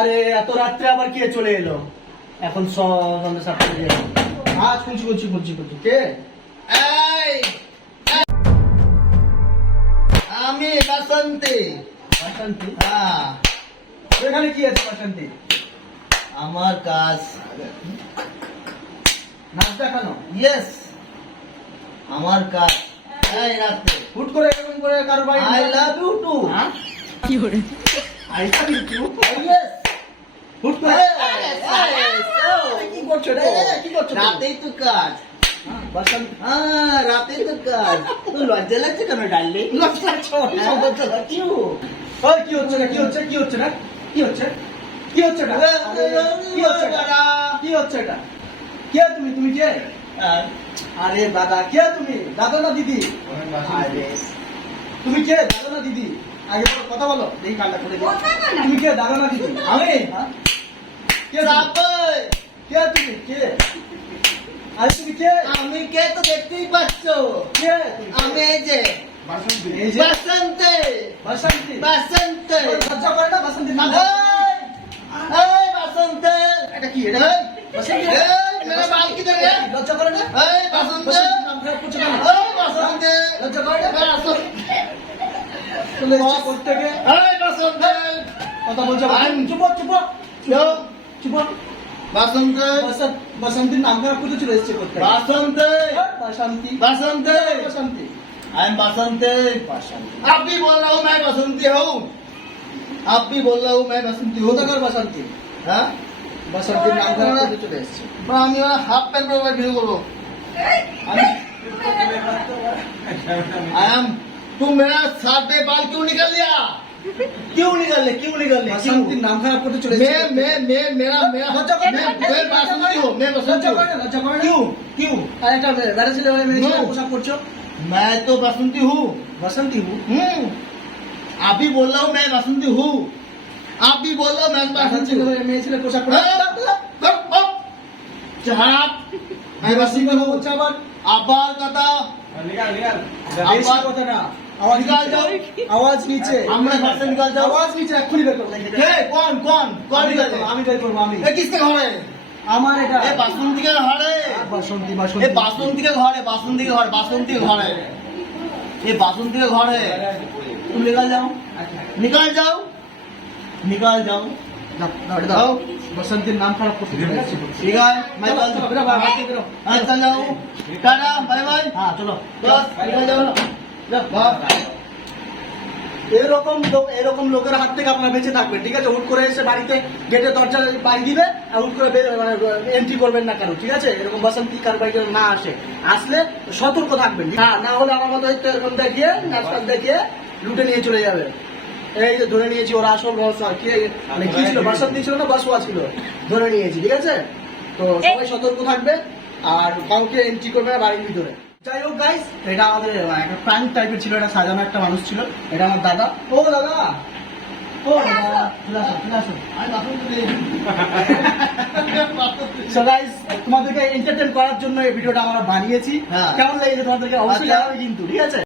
আরে এত রাত্রে আবার কে চলে এলো? এখন সন্ধ্যা 7টা বেজে গেল। আজ বলছি কে? এই আমি বাসন্তী। বাসন্তী? হ্যাঁ, এখানে কি আছে বাসন্তী? আমার কাজ। নাচ দেখানো? ইয়েস, আমার কাজ। এই রাতে হুট করে এরকম করে কারোর বাড়ি আই লাভ ইউ টু। কি করে? I love you too? Yes, হুট করে কি করছো রে? কি করছো? রাতেই তো কাজ। বাসন্তী হ্যাঁ, রাতেই তো কাজ। তো লজ্জা লাগছে কেন ডার্লিং? লজ্জা কিউ? ওই কি হচ্ছে না? কি হচ্ছে? কি হচ্ছে না? কি হচ্ছে? কি হচ্ছে এটা? কি হচ্ছে এটা? কি হচ্ছে এটা? কে তুমি? তুমি কে? আরে দাদা, কে তুমি? দাদা না দিদি? আরে তুমি কে? দাদা না দিদি? আগে বলো, কথা বলো। দেখি কানটা খুলে দিই। তুমি কে? দাদা না দিদি? আমি? হ্যাঁ? কে তুমি? চাপাই। কে তুমি? কে? আরে তুমি কে? আমি কে তো দেখতেই পাচ্ছ। কে তুমি? আমি এই যে এই যে বাসন্তী। বাসন্তী। বাসন্তী। ওই লজ্জা করে না বাসন্তী নাম? এই বাসন্তী। এটা কি? এটা বাসন্তী? এই মেরা বাল কিধর है? লজ্জা করে না? এই বাসন্তী। বাসন্তী নাম খারাপ করছো কেন? এই বাসন্তী। লজ্জা করে না? বাসন্তী। চলে এসেছি করতে গিয়ে এই বাসন্তী। কথা বলছো। চুপ চুপ চুপ। চুপ। বাসন্তী। বাসন্তীর নাম খারাপ করতে চলে এসেছে করতে। বাসন্তী। বাসন্তী বাসন্তী। বাসন্তী आई एम बसंती। বাসন্তী। आप भी बोल रहा हूँ मैं बसंती हूँ। आप भी बोल रहा हूँ मैं बसंती हूँ। কোথাকার বাসন্তী? हाँ, বাসন্তীর নাম খারাপ করতে চলে এসেছে। আমি হাফ প্যান্ট পরে ভিডিও করবো। आई एम, तू मेरा सादे बाल क्यों निकल लिया? क्यों निकाले? क्यों निकाले? বাসন্তীর নাম খারাপ করতে চলে এসেছে। मेरा লজ্জা করে না? मैं बसंती हूँ, मैं बसंती লজ্জা করে हूँ। না? লজ্জা করে না? क्यों क्यों? আর একটা বেড়া ছেলে হয়ে মেয়ে ছেলে No. পোশাক করছো। मैं तो बसंती हूँ। বাসন্তী हूँ। आप भी बोल रहा हूँ मैं बसंती हूँ। आप भी बोल रहा हूँ मैं বেড়া बसंती ছেলে हूँ। হয়ে মেয়ে ছেলে পোশাক করছো। চাপ मैं বাসন্তী हूँ বলছে আবার। আবার কথা বেশি কথা না। আওয়াজ निकाल নিচে। जाओ। আওয়াজ নিচে। আমরা घर से निकाल जाओ। আওয়াজ নিচে এক্ষুনি বের করো। কে कौन कौन कौन আমি निकाल বের করবো, जाए? আমি বের করবো আমি। ये किसके घर है? আমার এটা ये बासुंती के घर है। বাসন্তী ये বাসন্তী बासुंती के घर है, बासुंती के घर, बासुंती के घर है। ये बासुंती के घर है। तुम निकल जाओ, निकल जाओ, निकल जाओ। দাও বসন্তের নাম খারাপ করতে চলে এসেছে। ठीक है, मैं चल বেরো, বাড়ি বেরো। हाँ चल जाओ। Ta-ta bye bye. হ্যাঁ চলো। बस निकल जाओ। बस। এরকম লোকের হাত থেকে আপনারা বেঁচে থাকবেন, ঠিক আছে? হুট করে এসে বাড়িতে গেটে দরজা বাড়ি দিবে আর হুট করে মানে এন্ট্রি করবেন না কারো, ঠিক আছে? এরকম বসন্তি কার বাড়িতে না আসে, আসলে সতর্ক থাকবেন। না হলে আমার মতো হয়তো এরকম দেখিয়ে নাচপাত দেখিয়ে লুটে নিয়ে চলে যাবে। এই যে ধরে নিয়েছি ওরা আসল রহস্য কি মানে কি ছিল, বাসন্তী ছিল না বাসুয়া ছিল, ধরে নিয়েছি, ঠিক আছে? তো সবাই সতর্ক থাকবে আর কাউকে এন্ট্রি করবে না বাড়ির ভিতরে। যাই হোক গাইস, এটা আমাদের একটা প্রাণ টাইপের ছিল, এটা সাজানো একটা মানুষ ছিল। এটা আমার দাদা। ও দাদা, ও দাদা, চলে আসো, চলে আসো। So guys, তোমাদেরকে এন্টারটেইন করার জন্য এই ভিডিওটা আমরা বানিয়েছি। হ্যাঁ। কেমন লেগেছে তোমাদেরকে অবশ্যই আচ্ছা। জানাবে কিন্তু, ঠিক আছে?